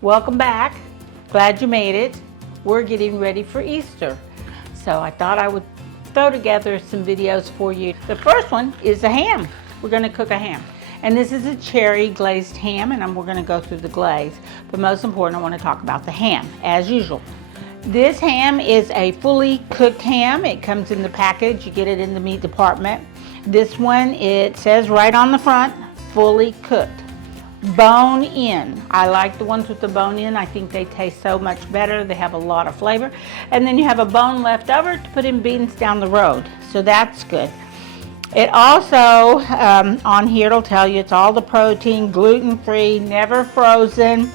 Welcome back. Glad you made it. We're getting ready for Easter. So I thought I would throw together some videos for you. The first one is a ham. We're going to cook a ham. And this is a cherry glazed ham, and we're going to go through the glaze. But most important, I want to talk about the ham, as usual. This ham is a fully cooked ham. It comes in the package. You get it in the meat department. This one, it says right on the front, fully cooked. Bone in. I like the ones with the bone in. I think they taste so much better. They have a lot of flavor. And then you have a bone left over to put in beans down the road. So that's good. It also, on here it'll tell you it's all the protein, gluten-free, never frozen.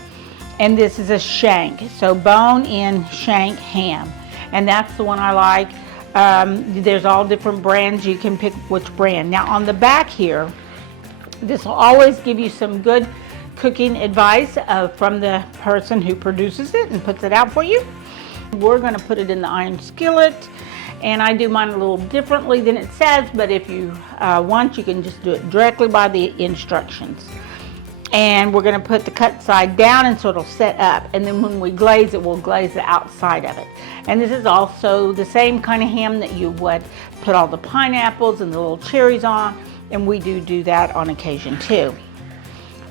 And this is a shank. So bone in shank ham. And that's the one I like. There's all different brands. You can pick which brand. Now on the back here, this will always give you some good cooking advice from the person who produces it and puts it out for you. We're going to put it in the iron skillet, and I do mine a little differently than it says, but if you want, you can just do it directly by the instructions. And we're going to put the cut side down, and so it'll set up, and then when we glaze it, we'll glaze the outside of it. And this is also the same kind of ham that you would put all the pineapples and the little cherries on. And we do that on occasion too.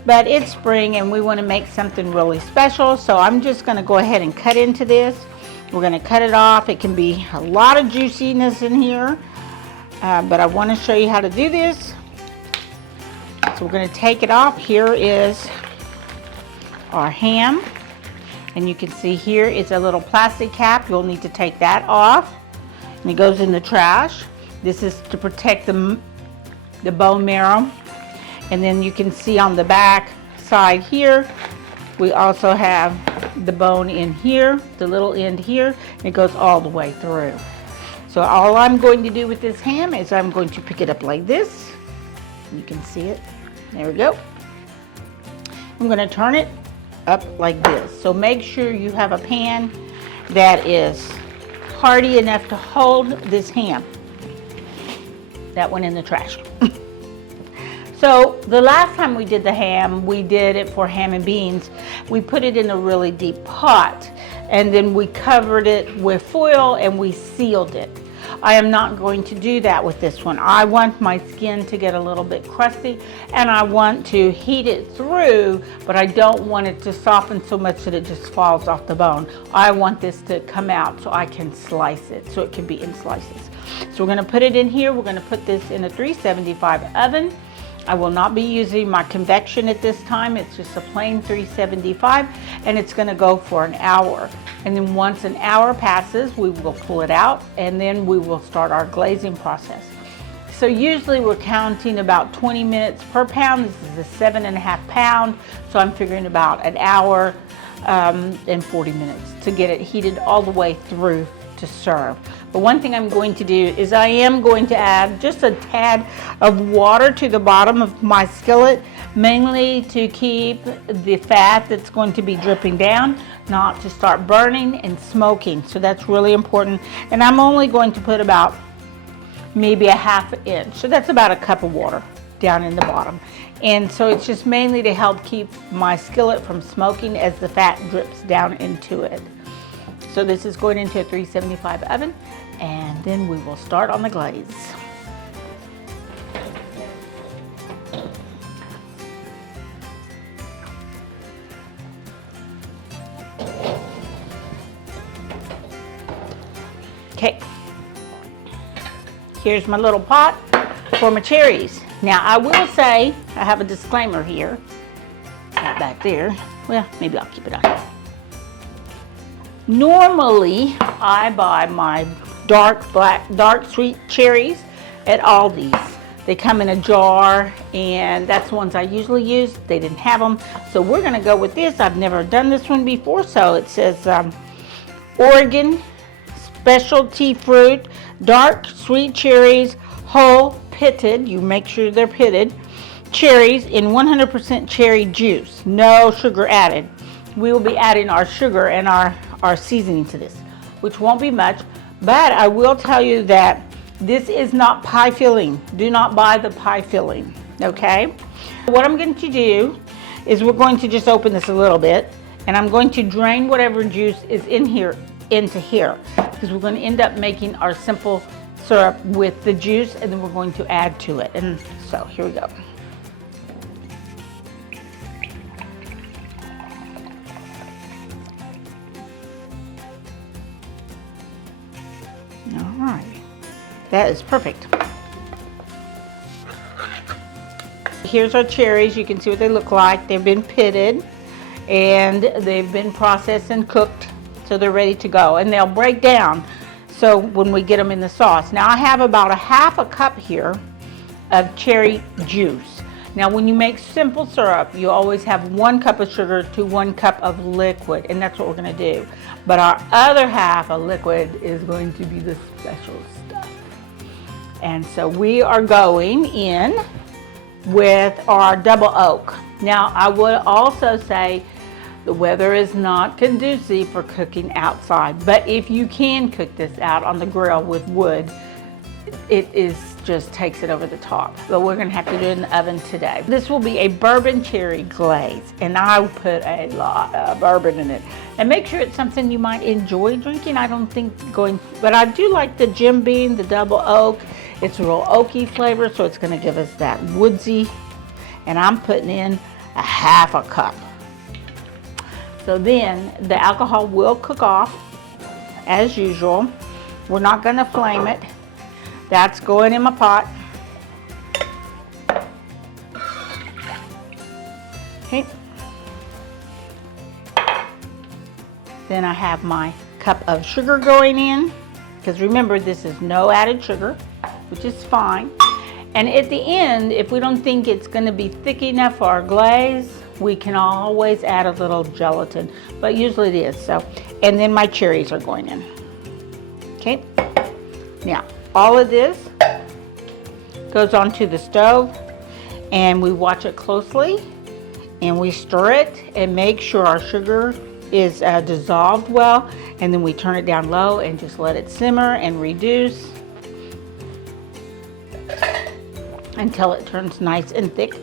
But it's spring and we want to make something really special, so I'm just going to go ahead and cut into this. We're going to cut it off. It can be a lot of juiciness in here, but I want to show you how to do this. So we're going to take it off. Here is our ham, and you can see here is a little plastic cap. You'll need to take that off, and it goes in the trash. This is to protect the bone marrow. And then you can see on the back side here, we also have the bone in here, the little end here, and it goes all the way through. So all I'm going to do with this ham is I'm going to pick it up like this. You can see it. There we go. I'm going to turn it up like this. So make sure you have a pan that is hardy enough to hold this ham. That went in the trash. So the last time we did the ham, we did it for ham and beans. We put it in a really deep pot, and then we covered it with foil and we sealed it. I am not going to do that with this one. I want my skin to get a little bit crusty, and I want to heat it through, but I don't want it to soften so much that it just falls off the bone. I want this to come out so I can slice it, so it can be in slices. So we're going to put it in here. We're going to put this in a 375 oven. I will not be using my convection at this time. It's just a plain 375, and it's going to go for an hour. And then once an hour passes, we will pull it out, and then we will start our glazing process. So usually we're counting about 20 minutes per pound. This is a 7.5 pound, so I'm figuring about an hour and 40 minutes to get it heated all the way through to serve. But one thing I'm going to do is I am going to add just a tad of water to the bottom of my skillet, mainly to keep the fat that's going to be dripping down, not to start burning and smoking. So that's really important. And I'm only going to put about maybe a ½ inch. So that's about a cup of water down in the bottom. And so it's just mainly to help keep my skillet from smoking as the fat drips down into it. So this is going into a 375 oven, and then we will start on the glaze. Okay, here's my little pot for my cherries. Now I will say, I have a disclaimer here, right back there. Well, maybe I'll keep it on. Normally, I buy my dark sweet cherries at Aldi's. They come in a jar, and that's the ones I usually use. They didn't have them, so we're going to go with this. I've never done this one before, so it says Oregon specialty fruit, dark sweet cherries, whole pitted, you make sure they're pitted, cherries in 100% cherry juice, no sugar added. We will be adding our sugar and our seasoning to this, which won't be much, but I will tell you that this is not pie filling. Do not buy the pie filling, okay? What I'm going to do is we're going to just open this a little bit, And I'm going to drain whatever juice is in here into here, because we're going to end up making our simple syrup with the juice, and then we're going to add to it. And so here we go. All right, that is perfect. Here's our cherries. You can see what they look like. They've been pitted and they've been processed and cooked, so they're ready to go, and they'll break down so when we get them in the sauce. Now I have about a half a cup here of cherry juice. Now when you make simple syrup, you always have 1 cup of sugar to 1 cup of liquid, and that's what we're going to do. But our other half of liquid is going to be the special stuff. And so we are going in with our double oak. Now I would also say the weather is not conducive for cooking outside, but if you can cook this out on the grill with wood, it is just takes it over the top. But we're gonna have to do it in the oven today. This will be a bourbon cherry glaze, and I put a lot of bourbon in it. And make sure it's something you might enjoy drinking. I don't think but I do like the Jim Beam, the double oak. It's a real oaky flavor, so it's gonna give us that woodsy. And I'm putting in a half a cup. So then the alcohol will cook off as usual. We're not gonna flame it. That's going in my pot. Okay. Then I have my cup of sugar going in, because remember, this is no added sugar, which is fine. And at the end, if we don't think it's going to be thick enough for our glaze, we can always add a little gelatin, but usually it is. So, and then my cherries are going in. Okay. Now, all of this goes onto the stove, and we watch it closely, and we stir it and make sure our sugar is dissolved well, and then we turn it down low and just let it simmer and reduce until it turns nice and thick,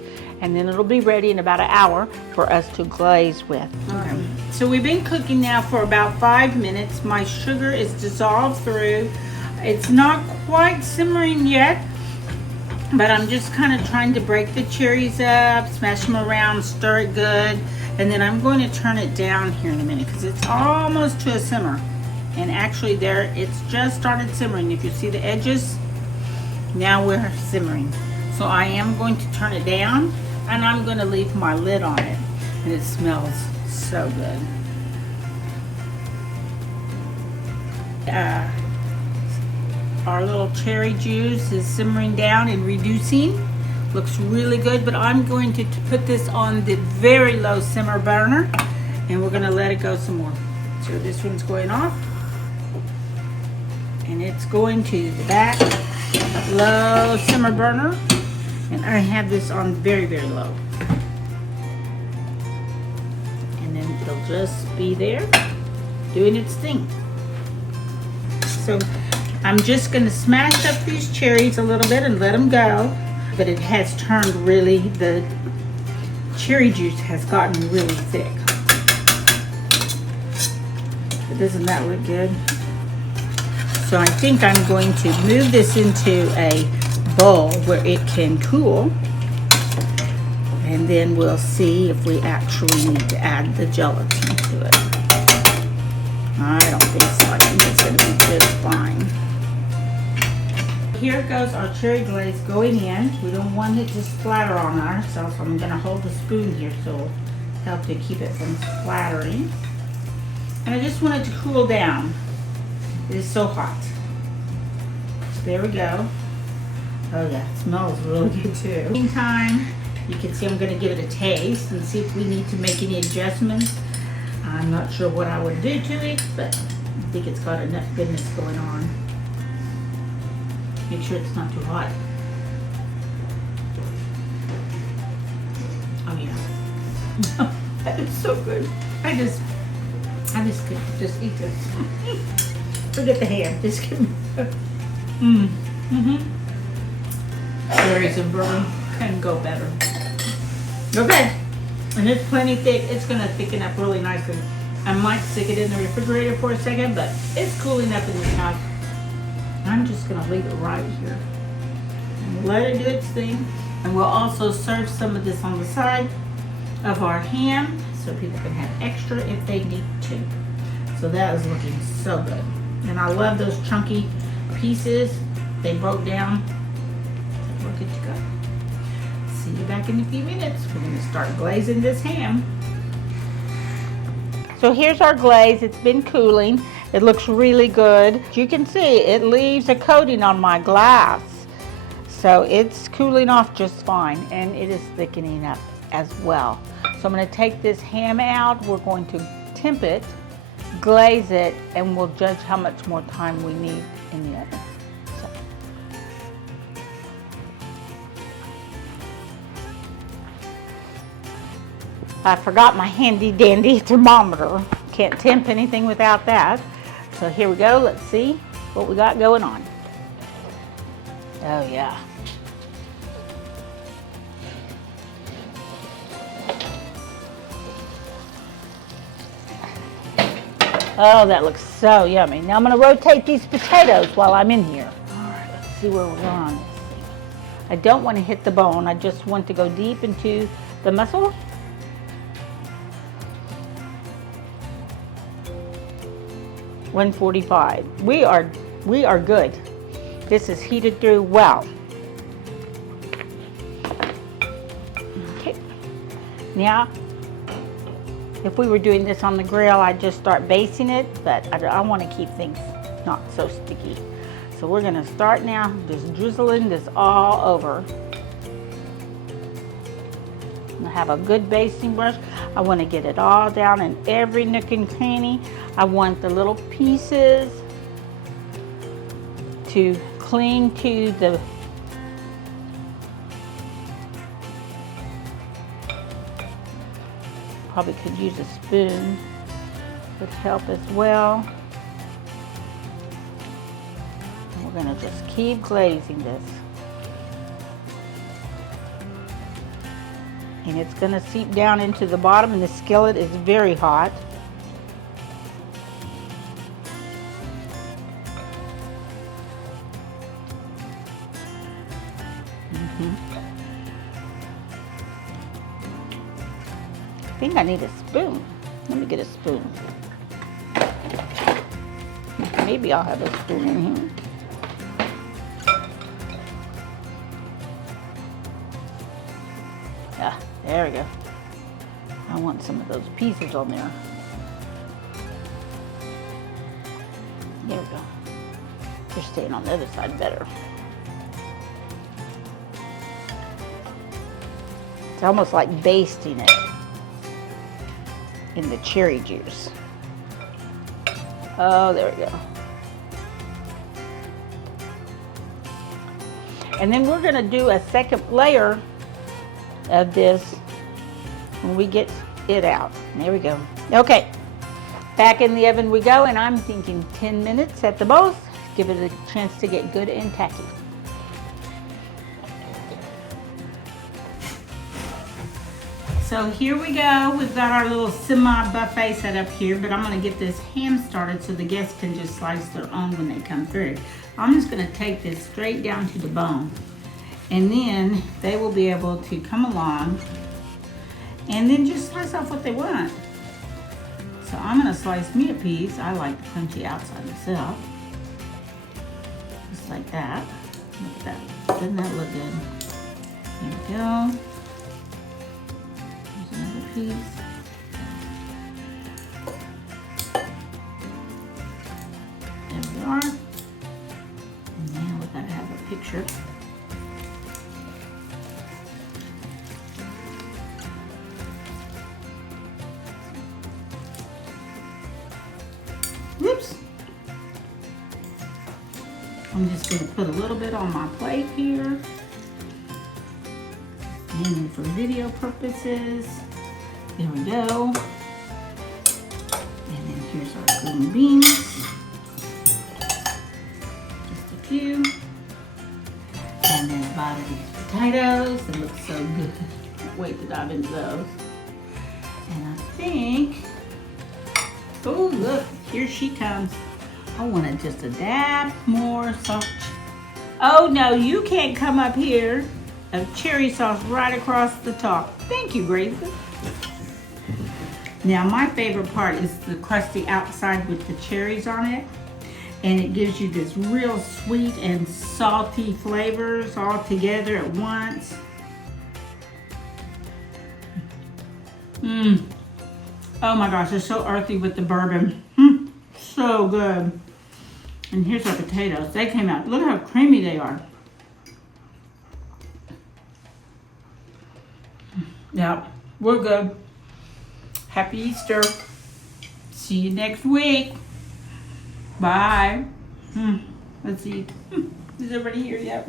and then it'll be ready in about an hour for us to glaze with. Okay. So we've been cooking now for about 5 minutes. My sugar is dissolved through. It's not quite simmering yet, but I'm just kind of trying to break the cherries up, smash them around, stir it good, and then I'm going to turn it down here in a minute because it's almost to a simmer. And actually there, it's just started simmering. If you see the edges, now we're simmering. So I am going to turn it down, and I'm going to leave my lid on it, and it smells so good. Our little cherry juice is simmering down and reducing. Looks really good, but I'm going to put this on the very low simmer burner, and we're going to let it go some more. So this one's going off, and it's going to the back low simmer burner, and I have this on very, very low. And then it'll just be there doing its thing. So I'm just going to smash up these cherries a little bit and let them go. But it has turned really, the cherry juice has gotten really thick. But doesn't that look good? So I think I'm going to move this into a bowl where it can cool. And then we'll see if we actually need to add the gelatin to it. I don't think so. I think it's going to be just fine. Here goes our cherry glaze going in. We don't want it to splatter on ourselves, so I'm going to hold the spoon here so it'll help to keep it from splattering. And I just want it to cool down. It is so hot. So there we go. Oh yeah, it smells really good too. Meantime, you can see I'm going to give it a taste and see if we need to make any adjustments. I'm not sure what I would do to it, but I think it's got enough goodness going on. Make sure it's not too hot. Oh yeah. That is so good. I just could just eat this. Forget the ham. Just give me. Cherries and bourbon can go better. Okay. And it's plenty thick. It's gonna thicken up really nicely. I might stick it in the refrigerator for a second, but it's cooling up in this house. I'm just gonna leave it right here. And let it do its thing. And we'll also serve some of this on the side of our ham so people can have extra if they need to. So that is looking so good. And I love those chunky pieces. They broke down. So we're good to go. See you back in a few minutes. We're gonna start glazing this ham. So here's our glaze. It's been cooling. It looks really good. You can see it leaves a coating on my glass. So it's cooling off just fine, and it is thickening up as well. So I'm gonna take this ham out. We're going to temp it, glaze it, and we'll judge how much more time we need in the oven. I forgot my handy dandy thermometer. Can't temp anything without that. So here we go. Let's see what we got going on. Oh yeah. Oh, that looks so yummy. Now I'm going to rotate these potatoes while I'm in here. All right, let's see where we're going on this thing. I don't want to hit the bone. I just want to go deep into the muscle. $145. We are good. This is heated through well. Okay. Now, if we were doing this on the grill, I'd just start basting it, but I want to keep things not so sticky. So we're going to start now just drizzling this all over. I have a good basting brush. I want to get it all down in every nook and cranny. I want the little pieces to cling to the probably could use a spoon, would help as well. And we're going to just keep glazing this. And it's going to seep down into the bottom, and the skillet is very hot. I think I need a spoon. Let me get a spoon. Maybe I'll have a spoon in here. Yeah, there we go. I want some of those pieces on there. There we go. They're staying on the other side better. It's almost like basting it in the cherry juice. Oh, there we go. And then we're gonna do a second layer of this when we get it out. There we go. Okay, back in the oven we go, and I'm thinking 10 minutes at the most. Give it a chance to get good and tacky. So here we go. We've got our little semi-buffet set up here, but I'm gonna get this ham started so the guests can just slice their own when they come through. I'm just gonna take this straight down to the bone, and then they will be able to come along and then just slice off what they want. So I'm gonna slice me a piece. I like the crunchy outside myself. Just like that. Look at that. Doesn't that look good? Here we go. There's another piece. There we are. And now we gotta have a picture. Whoops. I'm just going to put a little bit on my plate here. And then for video purposes, there we go. And then here's our green beans. Just a few. And then a bite of these potatoes. They look so good. Can't wait to dive into those. think, oh look, here she comes. I want to just adapt more sauce. Oh no, you can't come up here. A cherry sauce right across the top. Thank you, Glaze. Now my favorite part is the crusty outside with the cherries on it. And it gives you this real sweet and salty flavors all together at once. Mmm. Oh my gosh, it's so earthy with the bourbon. So good. And here's our potatoes. They came out. Look how creamy they are. Yeah, we're good. Happy Easter. See you next week. Bye. Let's eat. Is everybody here yet?